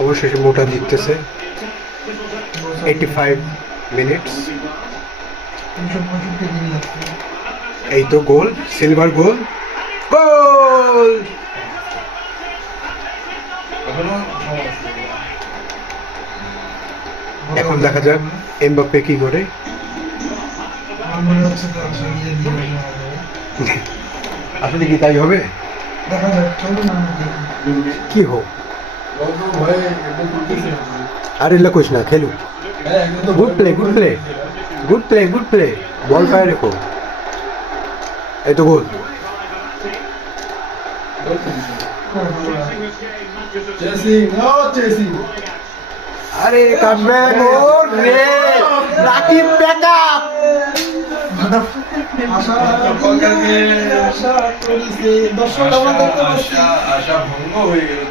অবশেষে মোটা জিততেছে 85 মিনিটস। এই তো গোল, সিলভার গোল, গোল! এখন দেখা যাক এমবাপ্পে কি করে। আসলে কি তাই হবে? কি হোক, আরে লকুশ না, খেলুক। Good play, good play, good play, good play. বল পায়ে রেখো। এই তো গোল। আরে কাটব্যাক, ও রে রাকিব ব্যাকআপ। আশা ভঙ্গ হয়ে গেল।